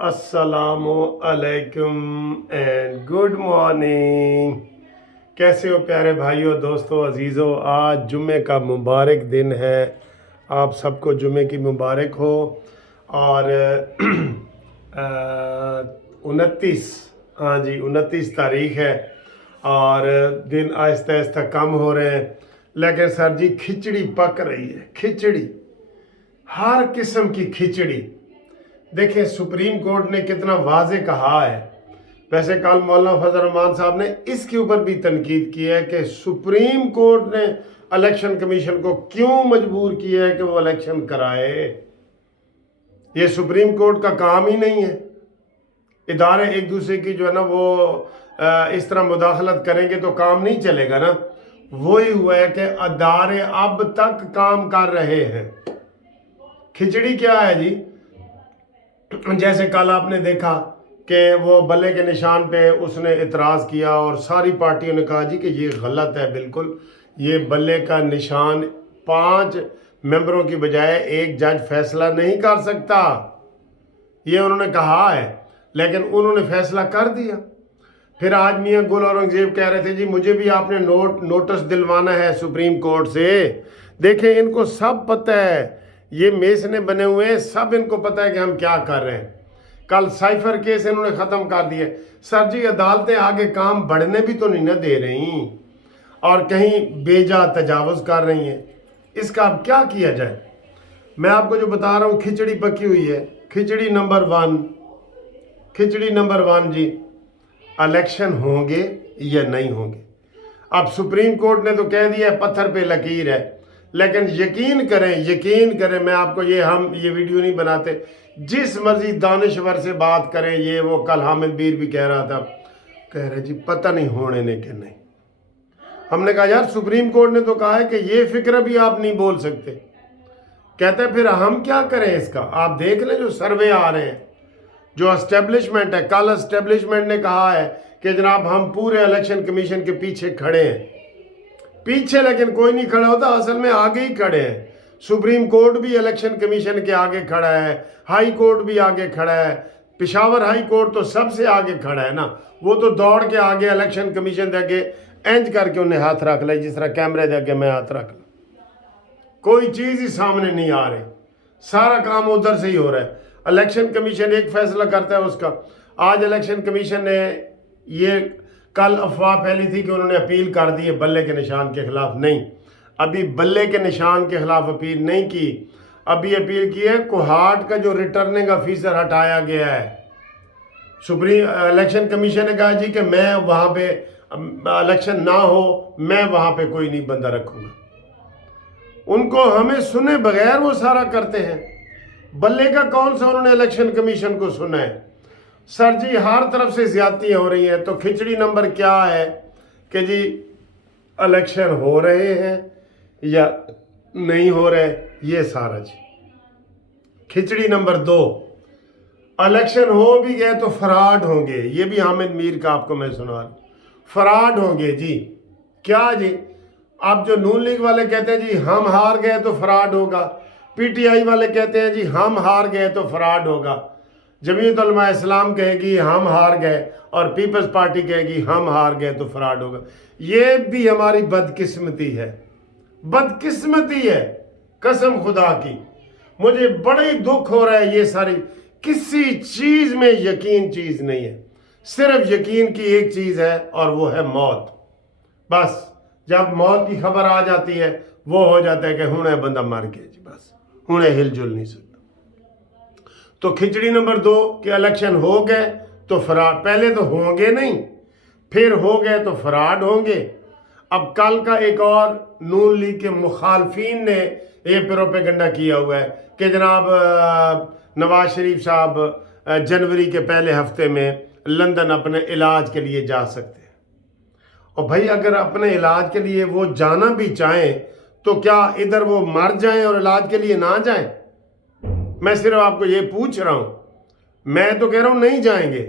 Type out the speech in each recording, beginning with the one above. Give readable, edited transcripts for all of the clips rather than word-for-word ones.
अस्सलामु अलैकुम and good morning. कैसे हो प्यारे भाइयों, दोस्तों, अजीज़ों। आज जुम्मे का मुबारक दिन है। आप सबको जुम्मे की मुबारक हो। और 29, हाँ जी, 29 तारीख है और दिन आहिस्ता आहिस्ता कम हो रहे हैं। लेकिन सर जी, खिचड़ी पक रही है। खिचड़ी, हर किस्म की खिचड़ी। देखें, सुप्रीम कोर्ट ने कितना वाजे कहा है। वैसे कल मौलाना फजल रहमान साहब ने इसके ऊपर भी तनकीद की है कि सुप्रीम कोर्ट ने इलेक्शन कमीशन को क्यों मजबूर किया है कि वो इलेक्शन कराए। ये सुप्रीम कोर्ट का काम ही नहीं है। इदारे एक दूसरे की जो है ना वो इस तरह मुदाखलत करेंगे तो काम नहीं चलेगा ना। वही हुआ है कि अदारे अब तक काम कर रहे हैं। खिचड़ी क्या है जी? जैसे कल आपने देखा कि वो बल्ले के निशान पे उसने इतराज़ किया और सारी पार्टियों ने कहा जी कि ये गलत है। बिल्कुल, ये बल्ले का निशान 5 मेंबरों की बजाय एक जज फैसला नहीं कर सकता, ये उन्होंने कहा है। लेकिन उन्होंने फैसला कर दिया। फिर आज मियाँ गुल औरंगजेब कह रहे थे जी मुझे भी आपने नोटिस दिलवाना है सुप्रीम कोर्ट से। देखें, इनको सब पता है, ये मेसने बने हुए हैं, सब इनको पता है कि हम क्या कर रहे हैं। कल साइफर केस इन्होंने ख़त्म कर दिए। सर जी, अदालतें आगे काम बढ़ने भी तो नहीं ना दे रही और कहीं बेजा तजावुज़ कर रही हैं। इसका अब क्या किया जाए? मैं आपको जो बता रहा हूँ, खिचड़ी पकी हुई है। खिचड़ी नंबर 1, खिचड़ी नंबर 1 जी, इलेक्शन होंगे या नहीं होंगे। अब सुप्रीम कोर्ट ने तो कह दिया है, पत्थर पे लकीर है। लेकिन यकीन करें, मैं आपको हम ये वीडियो नहीं बनाते। जिस मर्जी दानिश्वर से बात करें, ये वो कल हामिद बीर भी कह रहा था, कह रहे जी पता नहीं होने ने कि नहीं। हमने कहा यार, सुप्रीम कोर्ट ने तो कहा है कि ये फिक्र भी आप नहीं बोल सकते। कहते फिर हम क्या करें इसका? आप देख लें जो सर्वे आ रहे हैं, जो एस्टेब्लिशमेंट है। कल एस्टेब्लिशमेंट ने कहा है कि जनाब हम पूरे इलेक्शन कमीशन के पीछे खड़े हैं। पीछे लेकिन कोई नहीं खड़ा होता, असल में आगे ही खड़े हैं। सुप्रीम कोर्ट भी इलेक्शन कमीशन के आगे खड़ा है, हाई कोर्ट भी आगे खड़ा है। पेशावर हाई कोर्ट तो सबसे आगे खड़ा है ना। वो तो दौड़ के आगे इलेक्शन कमीशन के आगे इंज करके उन्हें हाथ रख लिया, जिस तरह कैमरे के आगे मैं हाथ रख ला। कोई चीज़ ही सामने नहीं आ रही, सारा काम उधर से ही हो रहा है। इलेक्शन कमीशन एक फैसला करता है उसका। आज इलेक्शन कमीशन ने ये कल अफवाह फैली थी कि उन्होंने अपील कर दी है बल्ले के निशान के खिलाफ। नहीं, अभी बल्ले के निशान के खिलाफ अपील नहीं की। अभी अपील की है कोहाट का जो रिटर्निंग ऑफिसर हटाया गया है। सुप्रीम इलेक्शन कमीशन ने कहा जी कि मैं वहाँ पे इलेक्शन ना हो, मैं वहाँ पे कोई नहीं बंदा रखूँगा। उनको हमें सुने बगैर वो सारा करते हैं। बल्ले का कौन सा उन्होंने इलेक्शन कमीशन को सुना है? सर जी, हर तरफ से ज्यादती हो रही है। तो खिचड़ी नंबर क्या है कि जी इलेक्शन हो रहे हैं या नहीं हो रहे, ये सारा जी। खिचड़ी नंबर 2, इलेक्शन हो भी गए तो फ्रॉड होंगे। ये भी हामिद मीर का आपको मैं सुना रहा हूं, फ्रॉड होंगे जी। क्या जी? अब जो नून लीग वाले कहते हैं जी हम हार गए तो फ्रॉड होगा, पीटीआई वाले कहते हैं जी हम हार गए तो फ्रॉड होगा, जमीयत उलमा इस्लाम कहेगी हम हार गए और पीपल्स पार्टी कहेगी हम हार गए तो फ्रॉड होगा। ये भी हमारी बदकिस्मती है, बदकिस्मती है कसम खुदा की। मुझे बड़े दुख हो रहा है। ये सारी किसी चीज में यकीन चीज नहीं है, सिर्फ यकीन की एक चीज है और वो है मौत। बस जब मौत की खबर आ जाती है वो हो जाता है कि हुणे बंदा मर गया जी, बस हुणे हिलजुल नहीं सकता। तो खिचड़ी नंबर 2 के इलेक्शन हो गए तो फ्रॉड, पहले तो होंगे नहीं, फिर हो गए तो फ्रॉड होंगे। अब कल का एक और नून लीग के मुखालफिन ने ये प्रोपेगेंडा किया हुआ है कि जनाब नवाज शरीफ साहब जनवरी के पहले हफ्ते में लंदन अपने इलाज के लिए जा सकते हैं। और भाई, अगर अपने इलाज के लिए वो जाना भी चाहें तो क्या इधर वो मर जाएं और इलाज के लिए ना जाएं? मैं सिर्फ आपको ये पूछ रहा हूं। मैं तो कह रहा हूं नहीं जाएंगे,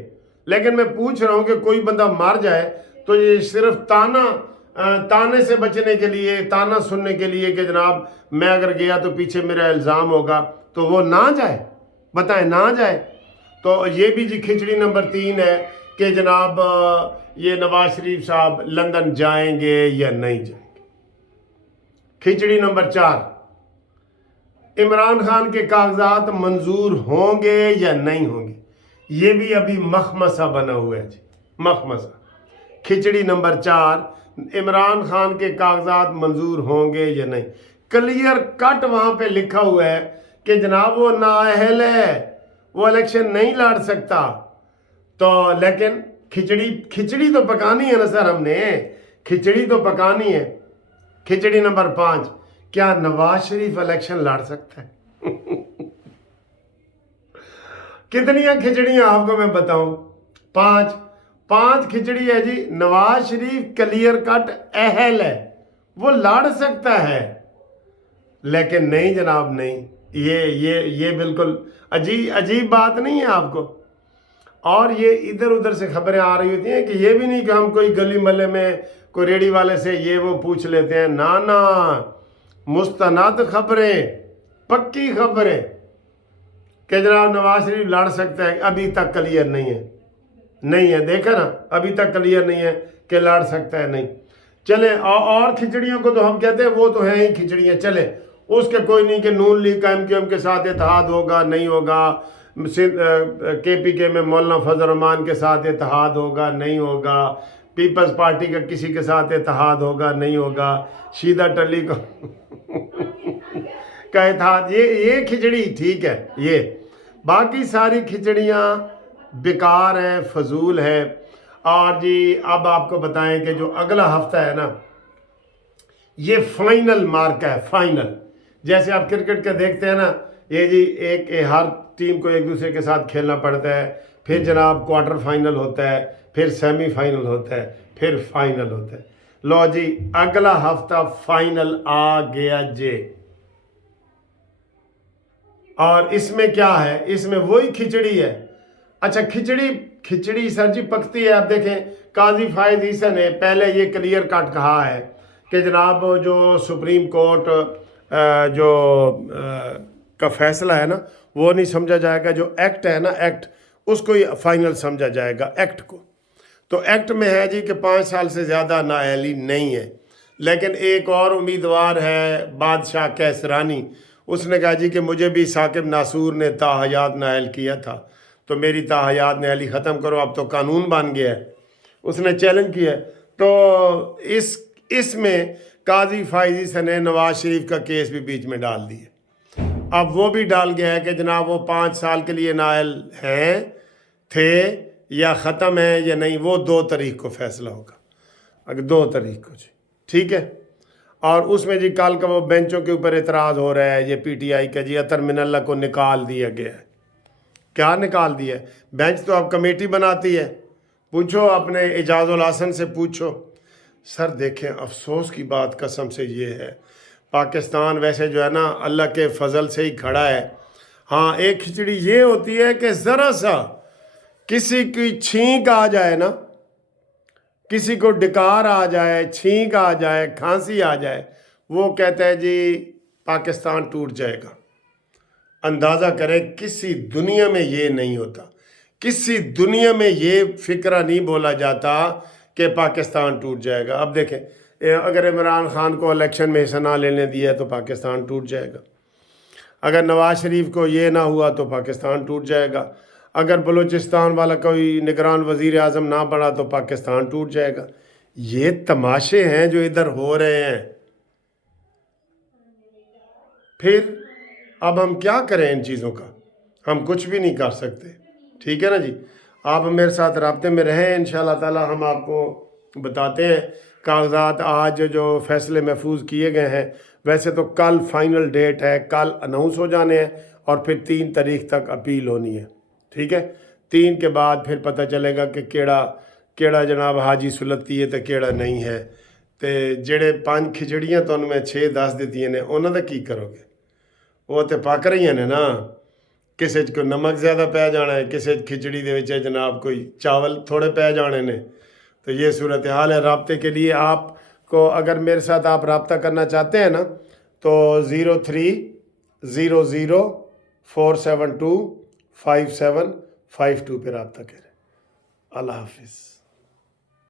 लेकिन मैं पूछ रहा हूं कि कोई बंदा मर जाए तो ये सिर्फ ताने से बचने के लिए, ताना सुनने के लिए कि जनाब मैं अगर गया तो पीछे मेरा इल्ज़ाम होगा, तो वो ना जाए। बताएं, ना जाए تو یہ بھی جی کھچڑی نمبر 3 ہے کہ جناب یہ نواز شریف صاحب لندن جائیں گے یا نہیں جائیں گے۔ کھچڑی نمبر 4، عمران خان کے کاغذات منظور ہوں گے یا نہیں ہوں گے۔ یہ بھی ابھی مخمسہ بنا ہوا ہے جی، مخمسہ۔ کھچڑی نمبر 4، عمران خان کے کاغذات منظور ہوں گے یا نہیں۔ کلیئر کٹ وہاں پہ لکھا ہوا ہے کہ جناب وہ نااہل ہے، وہ الیکشن نہیں لڑ سکتا۔ تو لیکن کھچڑی تو پکانی ہے نا سر، ہم نے کھچڑی تو پکانی ہے۔ کھچڑی نمبر 5، کیا نواز شریف الیکشن لڑ سکتا ہے؟ کتنی کھچڑیاں آپ کو میں بتاؤں؟ 5 کھچڑی ہے جی۔ نواز شریف کلیئر کٹ اہل ہے، وہ لڑ سکتا ہے، لیکن نہیں جناب نہیں۔ یہ بالکل عجیب بات نہیں ہے آپ کو؟ اور یہ ادھر ادھر سے خبریں آ رہی ہوتی ہیں کہ یہ بھی نہیں کہ ہم کوئی گلی محلے میں کوئی ریڑی والے سے یہ وہ پوچھ لیتے ہیں، نا مستند خبریں، پکی خبریں کہ جناب نواز شریف لڑ سکتا ہے۔ ابھی تک کلیئر نہیں ہے، دیکھا نا، ابھی تک کلیئر نہیں ہے کہ لڑ سکتا ہے نہیں۔ چلیں اور کھچڑیوں کو تو ہم کہتے ہیں وہ تو ہیں ہی کھچڑیاں، چلیں اس کے کوئی نہیں کہ نون لیگ کا MQM کے ساتھ اتحاد ہوگا نہیں ہوگا، KPK میں مولانا فضل الرحمان کے ساتھ اتحاد ہوگا نہیں ہوگا، پیپلز پارٹی کا کسی کے ساتھ اتحاد ہوگا نہیں ہوگا، شیدہ ٹلی کا اتحاد، یہ کھچڑی ٹھیک ہے۔ یہ باقی ساری کھچڑیاں بیکار ہیں، فضول ہے۔ اور جی اب آپ کو بتائیں کہ جو اگلا ہفتہ ہے نا، یہ فائنل مارکا ہے، فائنل۔ جیسے آپ کرکٹ کے دیکھتے ہیں نا، یہ جی ہر ٹیم کو ایک دوسرے کے ساتھ کھیلنا پڑتا ہے، پھر جناب کوارٹر فائنل ہوتا ہے، پھر سیمی فائنل ہوتا ہے، پھر فائنل ہوتا ہے۔ لو جی اگلا ہفتہ فائنل آ گیا جے۔ اور اس میں کیا ہے؟ اس میں وہی کھچڑی ہے۔ اچھا کھچڑی سر جی پکتی ہے۔ اب دیکھیں قاضی فائز عیسی نے پہلے یہ کلیئر کٹ کہا ہے کہ جناب جو سپریم کورٹ جو کا فیصلہ ہے نا، وہ نہیں سمجھا جائے گا، جو ایکٹ ہے نا، ایکٹ اس کو فائنل سمجھا جائے گا، ایکٹ کو۔ تو ایکٹ میں ہے جی کہ 5 سال سے زیادہ نااہلی نہیں ہے۔ لیکن ایک اور امیدوار ہے بادشاہ کیسرانی، اس نے کہا جی کہ مجھے بھی ثاقب ناصور نے تاحیات نااہل کیا تھا، تو میری تاحیات نااہلی ختم کرو، اب تو قانون بن گیا ہے۔ اس نے چیلنج کیا ہے۔ تو اس میں قاضی فائز عیسی نے نواز شریف کا کیس بھی بیچ میں ڈال دیا۔ اب وہ بھی ڈال گیا ہے کہ جناب وہ 5 سال کے لیے نااہل تھے یا ختم ہیں یا نہیں، وہ 2 تاریخ کو فیصلہ ہوگا، اگر 2 تاریخ کو جی، ٹھیک ہے۔ اور اس میں جی کل کا وہ بینچوں کے اوپر اعتراض ہو رہا ہے، یہ PTI کا جی اطہر من اللہ کو نکال دیا گیا ہے۔ کیا نکال دیا ہے؟ بینچ تو اب کمیٹی بناتی ہے، پوچھو اپنے اعجاز الحسن سے پوچھو۔ سر دیکھیں افسوس کی بات قسم سے یہ ہے، پاکستان ویسے جو ہے نا اللہ کے فضل سے ہی کھڑا ہے۔ ہاں ایک کھچڑی یہ ہوتی ہے کہ ذرا سا کسی کی چھینک آ جائے نا، کسی کو ڈکار آ جائے، چھینک آ جائے، کھانسی آ جائے، وہ کہتا ہے جی پاکستان ٹوٹ جائے گا۔ اندازہ کریں کسی دنیا میں یہ نہیں ہوتا، کسی دنیا میں یہ فکرہ نہیں بولا جاتا کہ پاکستان ٹوٹ جائے گا۔ اب دیکھیں اگر عمران خان کو الیکشن میں حصہ نہ لینے دیا تو پاکستان ٹوٹ جائے گا، اگر نواز شریف کو یہ نہ ہوا تو پاکستان ٹوٹ جائے گا، اگر بلوچستان والا کوئی نگران وزیر اعظم نہ بنا تو پاکستان ٹوٹ جائے گا۔ یہ تماشے ہیں جو ادھر ہو رہے ہیں۔ پھر اب ہم کیا کریں ان چیزوں کا؟ ہم کچھ بھی نہیں کر سکتے، ٹھیک ہے نا جی۔ آپ میرے ساتھ رابطے میں رہیں، انشاءاللہ تعالی ہم آپ کو بتاتے ہیں کاغذات آج جو فیصلے محفوظ کیے گئے ہیں۔ ویسے تو کل فائنل ڈیٹ ہے، کل اناؤنس ہو جانے ہیں اور پھر 3 تاریخ تک اپیل ہونی ہے، ٹھیک ہے۔ 3 کے بعد پھر پتہ چلے گا کہ کیڑا جناب حاجی سلطی ہے تو کیڑا نہیں ہے۔ تے جڑے 5 کھچڑیاں تو ان میں 6-10 دیتی ہیں انہوں نے کی کرو گے؟ وہ تو پک رہی ہیں نا، کسی کو نمک زیادہ پی جانا ہے، کسی کھچڑی دے وچ جناب کوئی چاول تھوڑے پی جانے نے۔ تو یہ صورتحال ہے۔ رابطے کے لیے آپ کو اگر میرے ساتھ آپ رابطہ کرنا چاہتے ہیں نا تو 0300 472 57 52 پہ رابطہ کریں. اللہ حافظ.